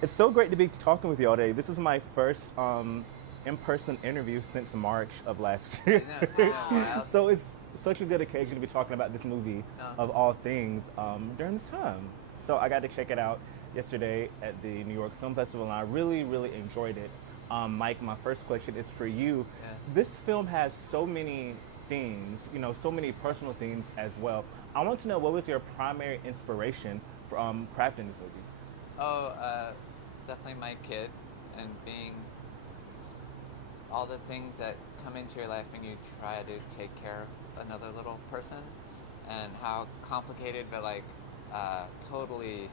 It's so great to be talking with you all day. This is my first in-person interview since March of last year. Isn't it wild? So it's such a good occasion to be talking about this movie Oh, of all things during this time. So I got to check it out yesterday at the New York Film Festival, and I really, really enjoyed it. Mike, my first question is for you. yeah. This film has so many themes, you know, so many personal themes as well. I want to know, what was your primary inspiration for crafting this movie? Oh, definitely my kid and being all the things that come into your life when you try to take care of another little person, and how complicated but like totally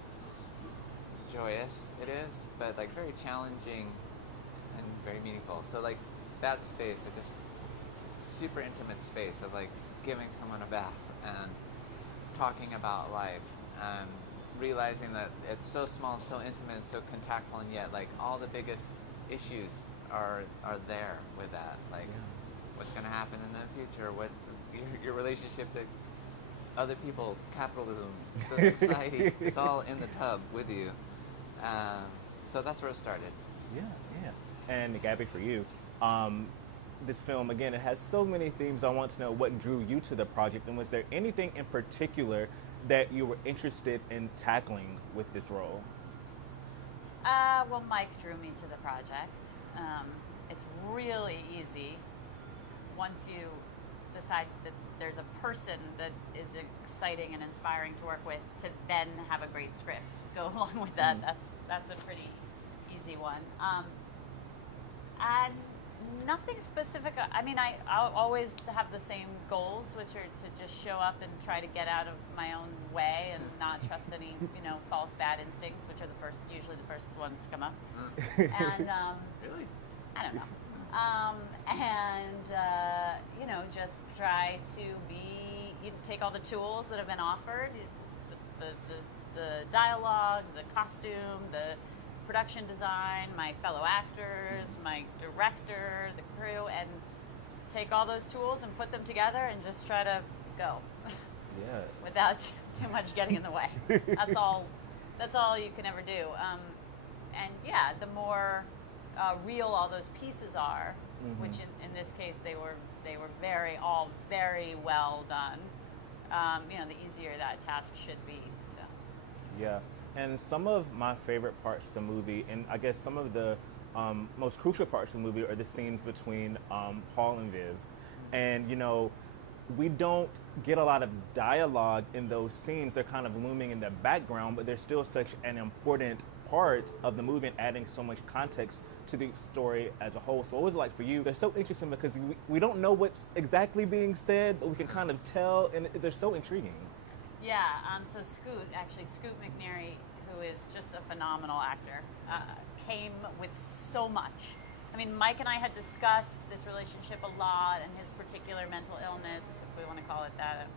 joyous it is, but like very challenging and very meaningful. So like that space, of just super intimate space of like giving someone a bath and talking about life and realizing that it's so small and so intimate and so contactful, and yet like all the biggest issues are there with that, like what's going to happen in the future, what your relationship to other people, capitalism, the society, it's all in the tub with you. So that's where it started. Yeah, yeah. And Gabby, for you, this film, again, it has so many themes. I want to know what drew you to the project, and was there anything in particular that you were interested in tackling with this role? Well, Mike drew me to the project. It's really easy once you decide that there's a person that is exciting and inspiring to work with to then have a great script go along with that. That's a pretty easy one. And nothing specific. I mean, I'll always have the same goals, which are to just show up and try to get out of my own way and not trust any, false bad instincts, which are usually the first ones to come up. And Really? I don't know. Just try to take all the tools that have been offered, the dialogue, the costume, the production design, my fellow actors, my director, the crew, and take all those tools and put them together and just try to go Yeah. without too much getting in the way. That's all. That's all you can ever do. And yeah, the more real all those pieces are, which in this case they were all very well done. The easier that task should be. So. Yeah, and some of my favorite parts of the movie, and I guess some of the most crucial parts of the movie, are the scenes between Paul and Viv. And, we don't get a lot of dialogue in those scenes. They're kind of looming in the background, but they're still such an important part of the movie and adding so much context to the story as a whole. So what was it like for you? They're so interesting because we don't know what's exactly being said, but we can kind of tell, and they're so intriguing. Yeah, so Scoot McNairy, who is just a phenomenal actor, came with so much. I mean, Mike and I had discussed this relationship a lot and his particular mental illness, if we want to call it that.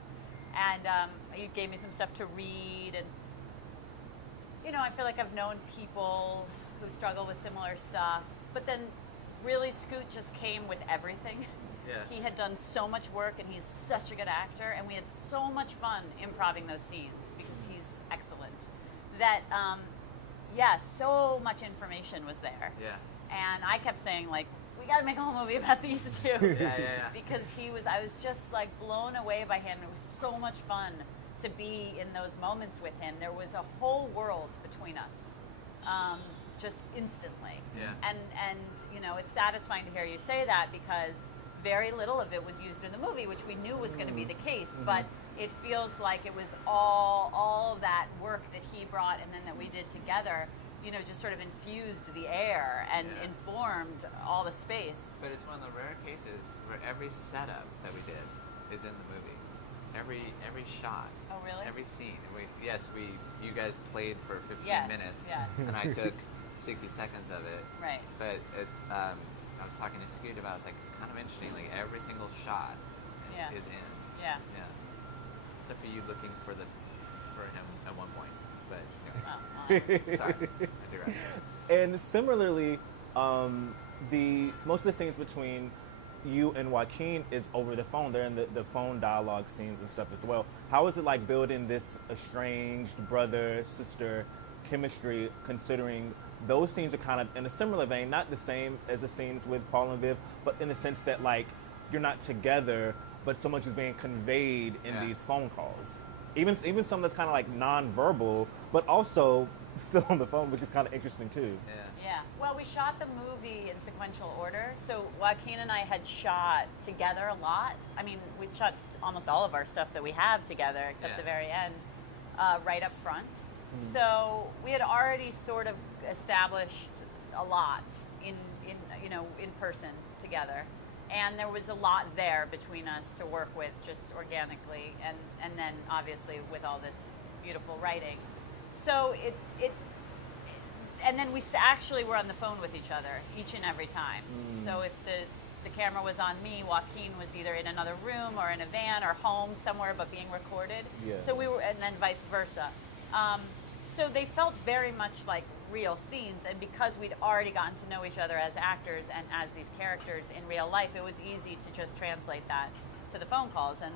And he gave me some stuff to read. And, I feel like I've known people who struggle with similar stuff. But then really Scoot just came with everything. Yeah. He had done so much work, and he's such a good actor, and we had so much fun improvising those scenes because he's excellent. That, so much information was there. Yeah. And I kept saying, like, we got to make a whole movie about these two. Yeah. Because I was just like blown away by him. It was so much fun to be in those moments with him. There was a whole world between us, just instantly. Yeah. And it's satisfying to hear you say that, because very little of it was used in the movie, which we knew was going to be the case. But it feels like it was all that work that he brought and then that we did together, just sort of infused the air and informed all the space. But it's one of the rare cases where every setup that we did is in the movie. Every shot. Oh, really? Every scene. You guys played for 15 Yes, minutes, yes. and I took 60 seconds of it. Right. But it's I was talking to Scoot about it. It's like, it's kind of interesting. Like every single shot Yeah. is in. Yeah. Yeah. Except for you looking for him at one point. But anyways. Sorry, I digress. And similarly, the most of the scenes between you and Joaquin is over the phone. They're in the phone dialogue scenes and stuff as well. How is it like building this estranged brother sister chemistry, considering those scenes are kind of in a similar vein, not the same as the scenes with Paul and Viv, but in the sense that like you're not together, but so much is being conveyed in these phone calls. Even some that's kind of like non-verbal, but also still on the phone, which is kind of interesting too. Yeah. Well, we shot the movie in sequential order. So Joaquin and I had shot together a lot. I mean, we shot almost all of our stuff that we have together, except the very end, right up front. So we had already sort of established a lot in person together. And there was a lot there between us to work with just organically, and then obviously with all this beautiful writing. So and then we actually were on the phone with each other each and every time. So if the camera was on me, Joaquin was either in another room or in a van or home somewhere but being recorded. So we were, and then vice versa. So they felt very much like real scenes, and because we'd already gotten to know each other as actors and as these characters in real life, it was easy to just translate that to the phone calls, and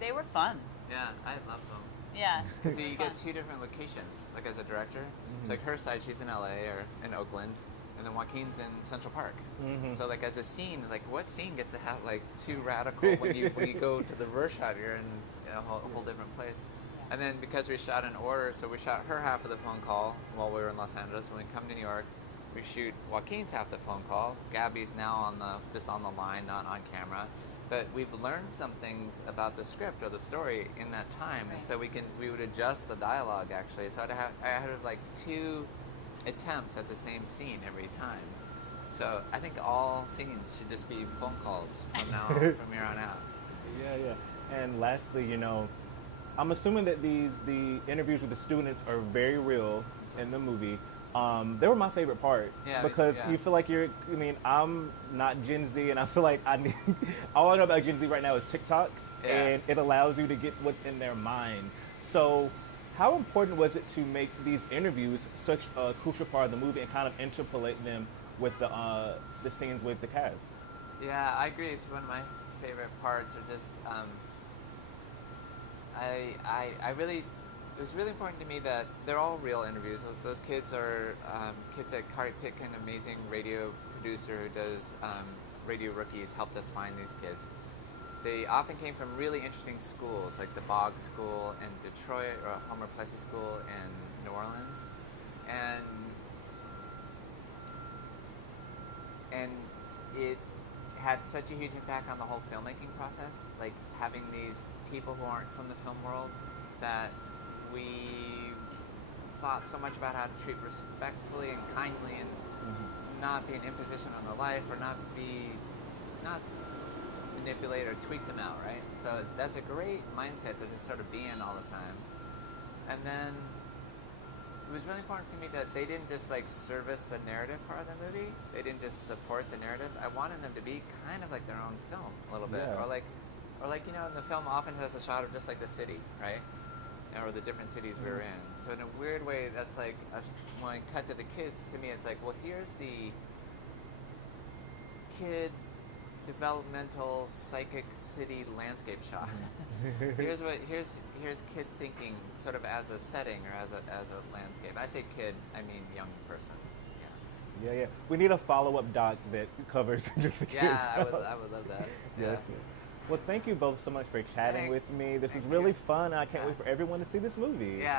they were fun. Yeah, I love them. Yeah. Because you get two different locations, like as a director. It's like her side, she's in LA or in Oakland, and then Joaquin's in Central Park. So like as a scene, like what scene gets to have like too radical when you go to the reverse shot, you're in a whole different place. And then because we shot in order, so we shot her half of the phone call while we were in Los Angeles. When we come to New York, we shoot Joaquin's half the phone call. Gaby's now just on the line, not on camera. But we've learned some things about the script or the story in that time, and so we would adjust the dialogue actually. So I had like 2 attempts at the same scene every time. So I think all scenes should just be phone calls from from here on out. Yeah. And lastly, I'm assuming that the interviews with the students are very real in the movie. They were my favorite part because you feel like I'm not Gen Z, and I feel like all I know about Gen Z right now is TikTok, and it allows you to get what's in their mind. So how important was it to make these interviews such a crucial part of the movie and kind of interpolate them with the scenes with the cast? Yeah, I agree. It's one of my favorite parts, or just it was really important to me that they're all real interviews. Those kids are kids at Kari Pick, an amazing radio producer who does Radio Rookies, helped us find these kids. They often came from really interesting schools, like the Bog School in Detroit or Homer Plessy School in New Orleans. And it had such a huge impact on the whole filmmaking process, like having these people who aren't from the film world, that we thought so much about how to treat respectfully and kindly, and not be an imposition on their life, or not manipulate or tweak them out, right? So that's a great mindset to just sort of be in all the time. And then it was really important for me that they didn't just like service the narrative part of the movie. They didn't just support the narrative. I wanted them to be kind of like their own film a little bit, or like in the film often has a shot of just like the city, right? Or the different cities we were in. So in a weird way, that's like when I cut to the kids, to me it's like, well, here's the kid developmental psychic city landscape shot. here's kid thinking sort of as a setting or as a landscape. I say kid, I mean young person. Yeah. We need a follow-up doc that covers just the kids. Yeah, I would love that. Yes. Well, thank you both so much for chatting with me. This is really fun, and I can't wait for everyone to see this movie. Yeah.